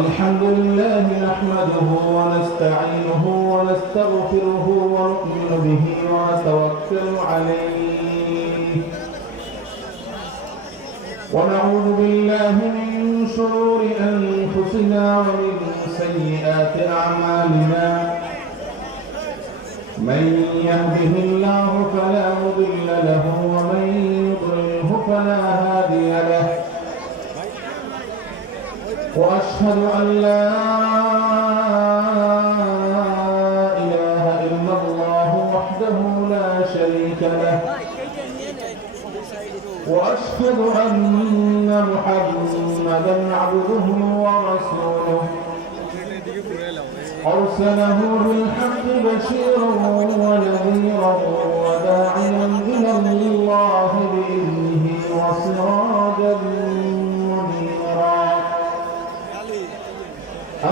الحمد لله نحمده ونستعينه ونستغفره ونؤمن به ونتوكل عليه ونعوذ بالله من شرور أنفسنا ومن سيئات أعمالنا من يهده الله فلا مضل له ومن يضلله فلا هادي له وأشهد أن لا إله إلا الله وحده لا شريك له وأشهد أن محمدا عبده ورسوله أرسله بالحق بشيرا ونذيرا وداعيا إلى الله بإذنه وسراجا منيرا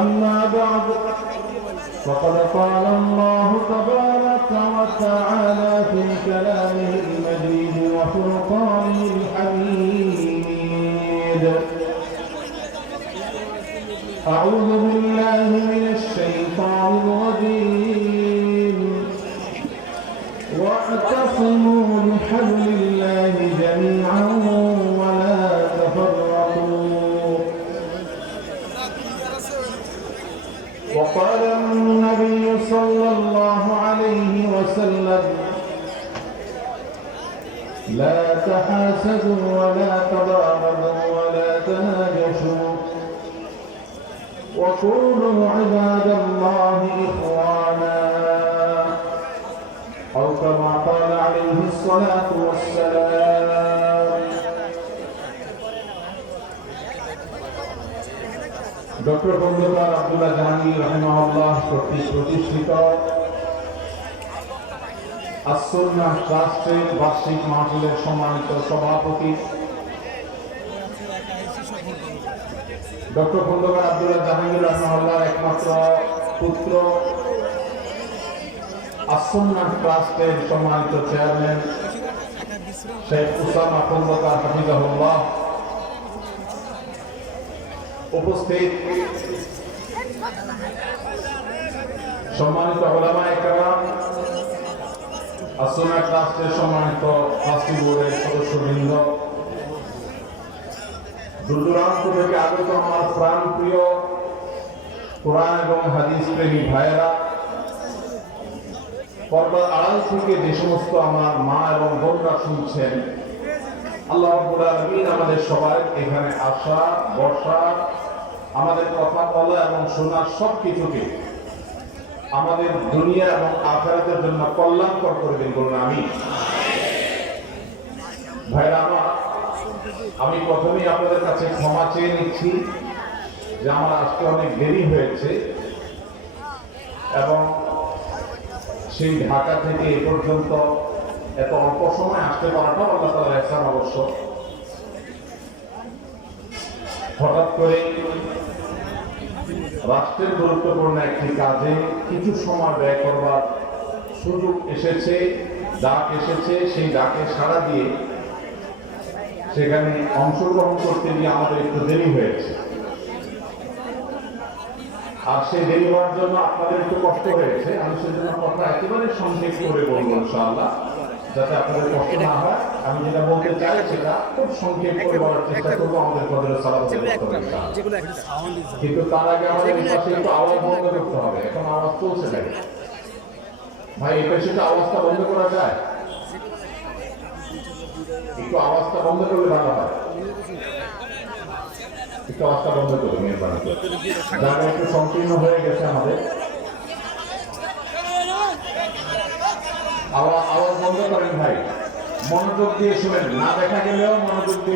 أما بعد فقد قال الله تبارك وتعالى في كلامه المجيد وفرقانه الحميد أعوذ بالله من الشيطان الرجيم واعتصموا بحبل الله جميعا ولا تفرقوا وقال النبي صلى الله عليه وسلم لا تحاسدوا ولا تباغضوا ولا تناجشوا وكونوا عباد الله إخوانا أو كما قال عليه الصلاة والسلام doctor Khandakar Abdullah Jahangir রাহিমাহুল্লাহ কর্তৃক প্রতিষ্ঠিত আস-সুন্নাহ ট্রাস্টের বার্ষিক মাহফিলের সম্মানিত সভাপতি ডক্টর খন্দকার আব্দুল্লাহ জাহাঙ্গীর রাহিমাহুল্লাহর একমাত্র পুত্র আস-সুন্নাহ ট্রাস্টের সম্মানিত চেয়ারম্যান শেখ উসামা খন্দকার হাফিজাহুল্লাহ, উপস্থিত সম্মানিত উলামায়ে কেরাম, আস-সুন্নাহ ট্রাস্টের সম্মানিত ট্রাস্টি বোর্ডের সদস্যবৃন্দ, দূর-দূরান্ত থেকে আগত আমার প্রাণপ্রিয় কোরআন এবং হাদিস প্রেমী ভাইয়েরা, পর্দার আড়াল থেকে যে সমস্ত আমার মা এবং বোনরা শুনছেন, আল্লাহ রাব্বুল আলামিন আমাদের সবাই এখানে আসা, বসা, আমাদের কথা বলা এবং শোনার সব কিছুকে আমাদের দুনিয়া এবং আখিরাতের জন্য কল্যাণকর করে দিন, বলুন আমিন। ভাইরা আমার, আমি প্রথমেই আপনাদের কাছে ক্ষমা চেয়ে নিচ্ছি যে আমার আজকে অনেক দেরি হয়েছে এবং সেই ঢাকা থেকে এ পর্যন্ত এত অল্প সময় আসতে পারাটাও আল্লাহ তাআলার ইহসান অবশ্য। হঠাৎ করে রাষ্ট্রের গুরুত্বপূর্ণ একটি কাজে কিছু সময় ব্যয় করবার সুযোগ এসেছে, ডাক এসেছে, সেই ডাকে সাড়া দিয়ে সেখানে অংশগ্রহণ করতে গিয়ে আমাদের একটু দেরি হয়েছে। আর সেই দেরি হওয়ার জন্য আপনাদের একটু কষ্ট হয়েছে। আমি সেজন্য কথা একেবারে সংক্ষেপ করে বলবো ইনশাআল্লাহ, যাতে আপনাদের কষ্ট না হয়। আমি যেটা বলতে চাই সেটা খুব সংক্ষেপ করে বলার চেষ্টা করবো। আমাদের কদরের সালাত কিন্তু তার আগে আমাদের পাশে একটু আওয়াজ বন্ধ করতে হবে। এখন আওয়াজ চলছে না ভাই, এই পাশে আওয়াজটা বন্ধ করা যায়? একটু আওয়াজটা বন্ধ করলে ভালো হয়। একটু আওয়াজটা বন্ধ করুন মেহরবানি করে। জায়গা একটু সংকীর্ণ হয়ে গেছে আমাদের। আওয়াজ বন্ধ করেন ভাই, মনোযোগ দিয়ে শুনেন, না দেখা গেলেও মনোযোগ দিয়ে